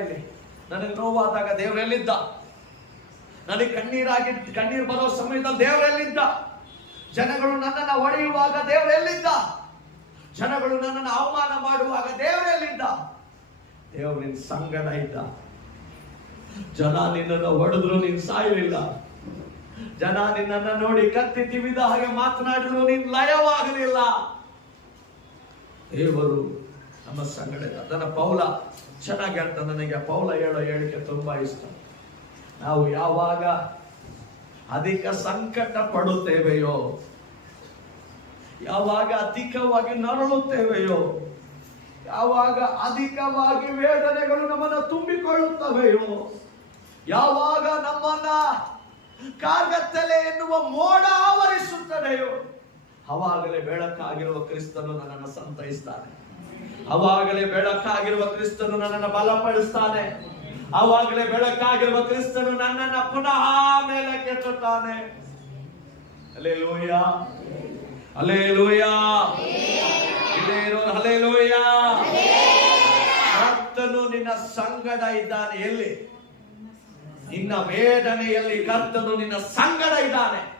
ಇಲ್ಲಿ ನನಗೆ ನೋವಾದಾಗ ದೇವರೆಲ್ಲಿದ್ದ? ನನಗೆ ಕಣ್ಣೀರು ಬರೋ ಸಮಯದಲ್ಲಿ ದೇವರೆಲ್ಲಿದ್ದ? ಜನಗಳು ನನ್ನನ್ನು ಹೊಡೆಯುವಾಗ ದೇವರೆಲ್ಲಿದ್ದ? ಜನಗಳು ನನ್ನನ್ನು ಅವಮಾನ ಮಾಡುವಾಗ ದೇವರೆಲ್ಲಿದ್ದ? ದೇವರು ನಿನ್ನ ಸಂಗಡ ಇದ್ದ. ಜನ ನಿನ್ನನ್ನು ಹೊಡೆದ್ರು ನೀನು ಸಾಯಲಿಲ್ಲ. ಜನ ನಿನ್ನನ್ನು ನೋಡಿ ಕತ್ತಿ ತಿವಿದ ಹಾಗೆ ಮಾತನಾಡಿದ್ರು ನೀನು ಲಯವಾಗಲಿಲ್ಲ. ದೇವರು ನಮ್ಮ ಸಂಗಡ ಇದ್ದ. ಅದನ್ನ ಪೌಲ ಚೆನ್ನಾಗಿ ಹೇಳ್ತಾ, ನನಗೆ ಪೌಲ ಹೇಳೋ ಹೇಳಿಕೆ ತುಂಬಾ ಇಷ್ಟ. ನಾವು ಯಾವಾಗ ಅಧಿಕ ಸಂಕಟ ಪಡುತ್ತೇವೆಯೋ, ಯಾವಾಗ ಅಧಿಕವಾಗಿ ನರಳುತ್ತೇವೆಯೋ, ಯಾವಾಗ ಅಧಿಕವಾಗಿ ವೇದನೆಗಳು ನಮ್ಮನ್ನು ತುಂಬಿಕೊಳ್ಳುತ್ತವೆಯೋ, ಯಾವಾಗ ನಮ್ಮನ್ನ ಕಾರ್ಗತ್ತಲೆ ಎನ್ನುವ ಮೋಡ ಆವರಿಸುತ್ತದೆಯೋ, ಅವಾಗಲೇ ಬೆಳಕಾಗಿರುವ ಕ್ರಿಸ್ತನು ನನ್ನನ್ನು ಸಂತೈಸ್ತಾನೆ. ಅವಾಗಲೇ ಬೆಳಕಾಗಿರುವ ಕ್ರಿಸ್ತನು ನನ್ನನ್ನು ಬಲಪಡಿಸ್ತಾನೆ. ಅವಾಗಲೇ ಬೆಳಕಾಗಿರುವ ಕ್ರಿಸ್ತನು ನನ್ನನ್ನು ಪುನಃ ಮೇಲೆ ಕೆತ್ತುತ್ತಾನೆ. Hallelujah, hallelujah, hallelujah. ಕರ್ತನು ನಿನ್ನ ಸಂಗಡ ಇದ್ದಾನೆ. ಎಲ್ಲಿ? ನಿನ್ನ ವೇದನೆಯಲ್ಲಿ ಕರ್ತನು ನಿನ್ನ ಸಂಗಡ ಇದ್ದಾನೆ.